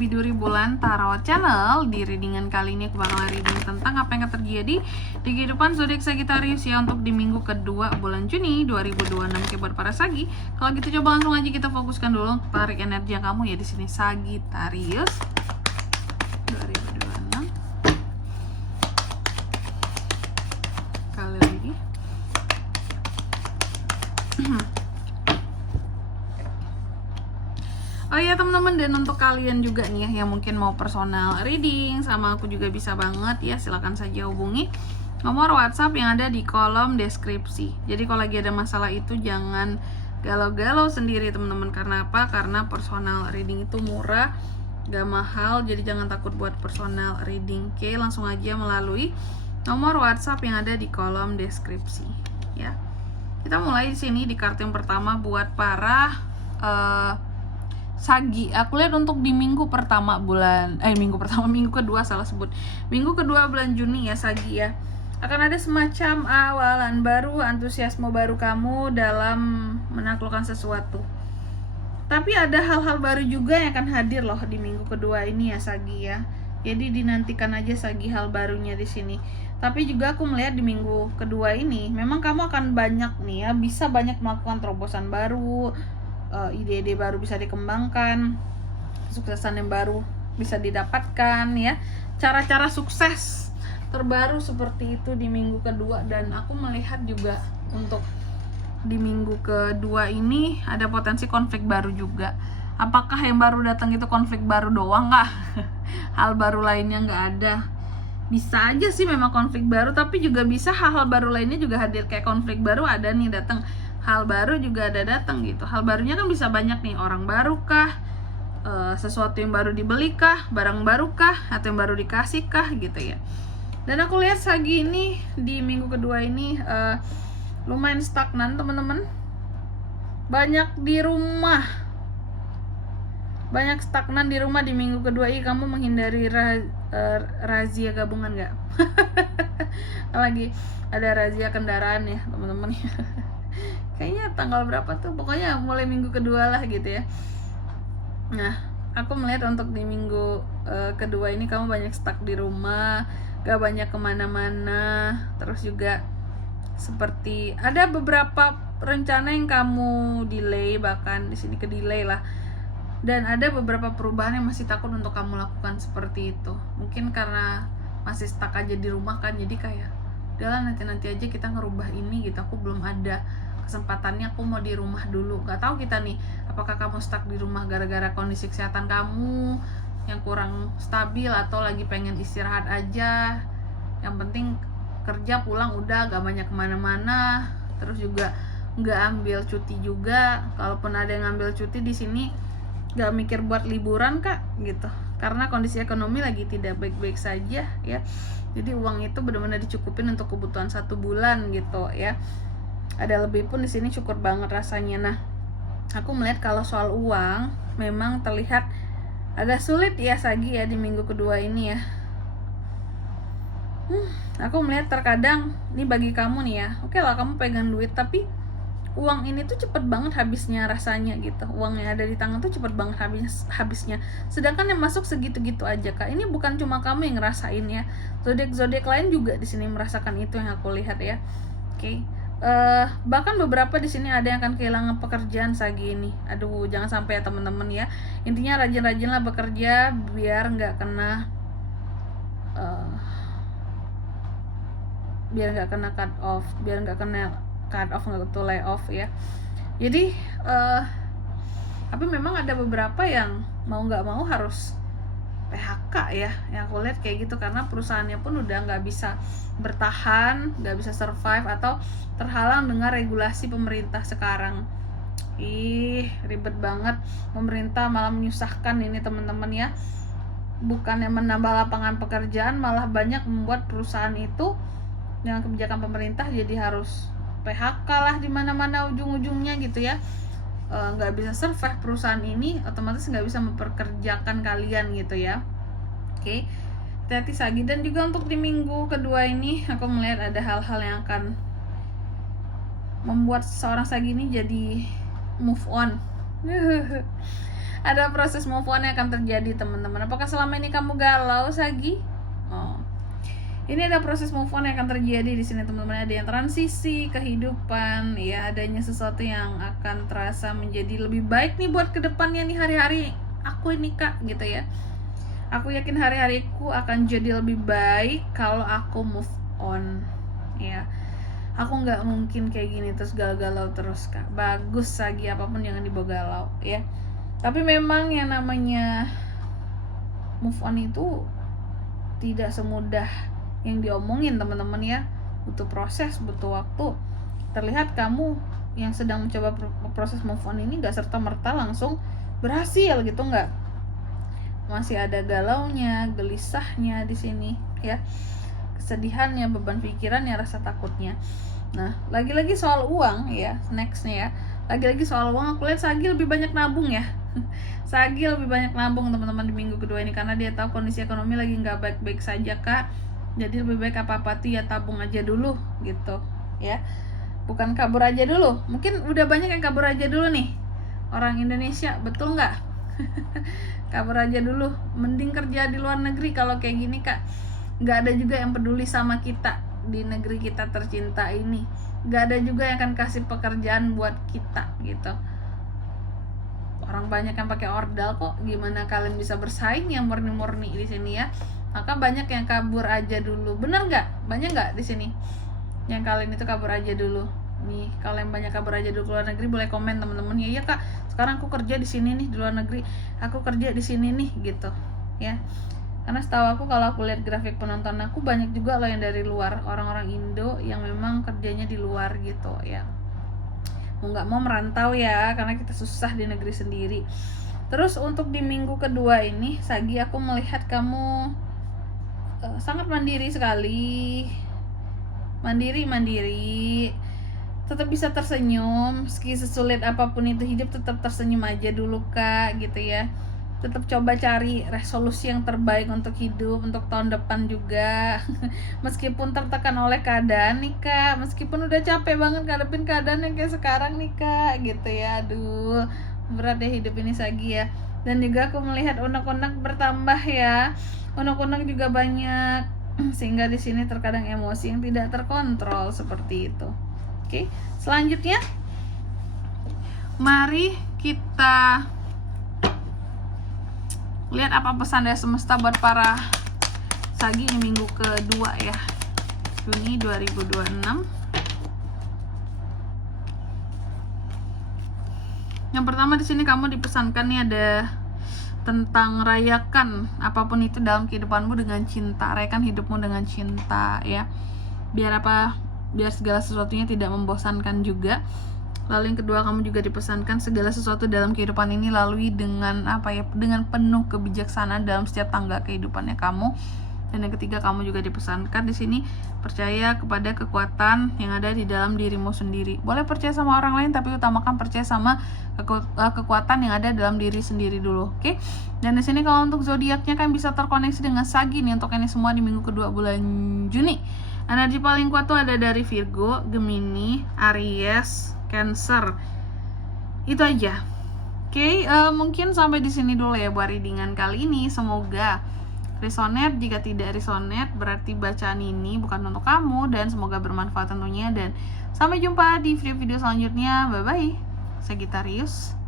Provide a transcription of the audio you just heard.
Biduri Bulan Tarot Channel. Di readingan kali ini aku bakal reading tentang apa yang akan terjadi di kehidupan zodiak Sagittarius ya untuk di minggu kedua bulan Juni 2026 buat para Sagi. Kalau gitu coba langsung aja kita fokuskan dulu, tarik energi yang kamu ya di sini Sagittarius 2026. Kali lagi. Oh iya teman-teman, dan untuk kalian juga nih ya yang mungkin mau personal reading sama aku juga bisa banget ya, silakan saja hubungi nomor WhatsApp yang ada di kolom deskripsi. Jadi kalau lagi ada masalah itu jangan galau-galau sendiri teman-teman. Karena apa? Karena personal reading itu murah, gak mahal, jadi jangan takut buat personal reading. Oke, langsung aja melalui nomor WhatsApp yang ada di kolom deskripsi ya. Kita mulai di sini di kartu yang pertama buat para Sagi. Aku lihat untuk di minggu kedua bulan Juni ya Sagi ya. Akan ada semacam awalan baru, antusiasme baru kamu dalam menaklukkan sesuatu. Tapi ada hal-hal baru juga yang akan hadir loh di minggu kedua ini ya Sagi ya. Jadi dinantikan aja Sagi hal barunya di sini. Tapi juga aku melihat di minggu kedua ini memang kamu akan banyak nih ya, bisa banyak melakukan terobosan baru, ide-ide baru bisa dikembangkan, kesuksesan yang baru bisa didapatkan ya, cara-cara sukses terbaru seperti itu di minggu kedua. Dan aku melihat juga untuk di minggu kedua ini ada potensi konflik baru juga. Apakah yang baru datang itu konflik baru doang nggak? Hal baru lainnya nggak ada. Bisa aja sih memang konflik baru, tapi juga bisa hal-hal baru lainnya juga hadir. Kayak konflik baru ada nih datang, hal baru juga ada datang gitu. Hal barunya kan bisa banyak nih, orang baru kah, sesuatu yang baru dibeli kah, barang baru kah, atau yang baru dikasih kah gitu ya. Dan aku lihat Sagi ini di minggu kedua ini lumayan stagnan teman-teman. Banyak stagnan di rumah di minggu kedua ini. Kamu menghindari razia gabungan nggak? Lagi ada razia kendaraan ya teman-teman. Kayaknya tanggal berapa tuh, pokoknya mulai minggu kedua lah gitu ya. Nah, aku melihat untuk di minggu kedua ini kamu banyak stuck di rumah, gak banyak kemana-mana. Terus juga seperti ada beberapa rencana yang kamu delay, bahkan di sini ke delay lah. Dan ada beberapa perubahan yang masih takut untuk kamu lakukan seperti itu. Mungkin karena masih stuck aja di rumah kan, jadi kayak udahlah nanti aja kita ngerubah ini gitu. Aku belum ada kesempatannya, aku mau di rumah dulu. Gak tahu kita nih, apakah kamu stuck di rumah gara-gara kondisi kesehatan kamu yang kurang stabil, atau lagi pengen istirahat aja. Yang penting kerja pulang udah, gak banyak kemana-mana. Terus juga gak ambil cuti juga. Kalaupun ada yang ngambil cuti di sini gak mikir buat liburan kak gitu, karena kondisi ekonomi lagi tidak baik-baik saja ya. Jadi uang itu benar-benar dicukupin untuk kebutuhan 1 bulan gitu ya. Ada lebih pun di sini syukur banget rasanya. Nah, aku melihat kalau soal uang memang terlihat agak sulit ya Sagi ya di minggu kedua ini ya. Aku melihat terkadang ini bagi kamu nih ya, oke lah kamu pegang duit, tapi uang ini tuh cepet banget habisnya rasanya gitu. Uang yang ada di tangan tuh cepet banget habisnya. Sedangkan yang masuk segitu-gitu aja kak. Ini bukan cuma kamu yang ngerasain ya. Zodiak lain juga di sini merasakan itu yang aku lihat ya. Oke. Bahkan beberapa di sini ada yang akan kehilangan pekerjaan Sagi ini. Aduh, jangan sampai ya teman-teman ya. Intinya rajin-rajinlah bekerja biar nggak kena cut off, nggak tuh lay off ya. Jadi tapi memang ada beberapa yang mau nggak mau harus PHK ya, yang aku lihat kayak gitu, karena perusahaannya pun udah nggak bisa bertahan, nggak bisa survive, atau terhalang dengan regulasi pemerintah sekarang. Ribet banget, pemerintah malah menyusahkan ini teman-teman ya. Bukannya menambah lapangan pekerjaan, malah banyak membuat perusahaan itu dengan kebijakan pemerintah jadi harus PHK lah di mana-mana ujung-ujungnya gitu ya. Nggak bisa survive perusahaan ini, otomatis nggak bisa memperkerjakan kalian gitu ya. Oke, hati-hati Sagi. Dan juga untuk di minggu kedua ini aku melihat ada hal-hal yang akan membuat seorang Sagi ini jadi move on. Ada proses move on yang akan terjadi, teman-teman. Apakah selama ini kamu galau, Sagi? Oh. Ini ada proses move on yang akan terjadi di sini, teman-teman. Ada yang transisi kehidupan, ya, adanya sesuatu yang akan terasa menjadi lebih baik nih buat kedepannya nih, hari-hari aku ini, Kak, gitu ya. Aku yakin hari-hariku akan jadi lebih baik kalau aku move on, ya. Aku nggak mungkin kayak gini terus galau-galau terus, Kak. Bagus, Sagi, apapun jangan dibawa galau, ya. Tapi memang yang namanya move on itu tidak semudah yang diomongin, teman-teman, ya. Butuh proses, butuh waktu. Terlihat kamu yang sedang mencoba proses move on ini gak serta-merta langsung berhasil gitu, nggak. Masih ada galaunya, gelisahnya di sini, ya. Kesedihannya, beban pikirannya, rasa takutnya. Nah, lagi-lagi soal uang, ya. Nextnya, ya. Lagi-lagi soal uang, aku lihat Sagi lebih banyak nabung, ya. Sagi lebih banyak nabung, teman-teman, di minggu kedua ini, karena dia tahu kondisi ekonomi lagi nggak baik-baik saja, Kak. Jadi lebih baik apa-apa tuh ya tabung aja dulu gitu, ya. Bukan kabur aja dulu. Mungkin udah banyak yang kabur aja dulu nih, orang Indonesia, betul nggak? Kabur aja dulu, mending kerja di luar negeri kalau kayak gini, Kak. Nggak ada juga yang peduli sama kita di negeri kita tercinta ini. Nggak ada juga yang akan kasih pekerjaan buat kita gitu. Orang banyak yang pakai ordal kok, gimana kalian bisa bersaing yang murni-murni di sini, ya. Maka banyak yang kabur aja dulu. Bener nggak? Banyak nggak di sini yang kalian itu kabur aja dulu? Nih, kalau yang banyak kabur aja dulu ke luar negeri, boleh komen, teman-teman. Ya, iya, Kak. Sekarang aku kerja di sini nih, di luar negeri. Aku kerja di sini nih, gitu. Ya. Karena setahu aku, kalau aku lihat grafik penonton aku, banyak juga loh yang dari luar, orang-orang Indo yang memang kerjanya di luar gitu, ya. Mau nggak mau merantau, ya, karena kita susah di negeri sendiri. Terus untuk di minggu kedua ini, Sagi, aku melihat kamu sangat mandiri sekali, mandiri, tetap bisa tersenyum meski sesulit apapun itu hidup, tetap tersenyum aja dulu, Kak, gitu ya. Tetap coba cari resolusi yang terbaik untuk hidup, untuk tahun depan juga. Meskipun tertekan oleh keadaan nih, Kak, meskipun udah capek banget ngadepin keadaan yang kayak sekarang nih, Kak, gitu ya. Aduh, berat ya hidup ini, Sagi, ya. Dan juga aku melihat unek-unek bertambah, ya. Unek-unek juga banyak, sehingga di sini terkadang emosi yang tidak terkontrol seperti itu. Oke, selanjutnya mari kita lihat apa pesan dari semesta buat para Sagi di minggu kedua, ya, Juni 2026. Yang pertama di sini kamu dipesankan nih, ada tentang rayakan apapun itu dalam kehidupanmu dengan cinta, rayakan hidupmu dengan cinta, ya. Biar apa? Biar segala sesuatunya tidak membosankan juga. Lalu yang kedua, kamu juga dipesankan segala sesuatu dalam kehidupan ini lalui dengan apa ya? Dengan penuh kebijaksanaan dalam setiap tangga kehidupannya kamu. Dan yang ketiga, kamu juga dipesankan di sini percaya kepada kekuatan yang ada di dalam dirimu sendiri. Boleh percaya sama orang lain, tapi utamakan percaya sama kekuatan yang ada dalam diri sendiri dulu, oke? Dan di sini kalau untuk zodiaknya kan bisa terkoneksi dengan Sagi nih untuk ini semua di minggu kedua bulan Juni. Energi paling kuat tuh ada dari Virgo, Gemini, Aries, Cancer. Itu aja. Oke, mungkin sampai di sini dulu ya buat readingan kali ini. Semoga resonate. Jika tidak resonate, berarti bacaan ini bukan untuk kamu, dan semoga bermanfaat tentunya. Dan sampai jumpa di video-video selanjutnya. Bye bye, Sagittarius.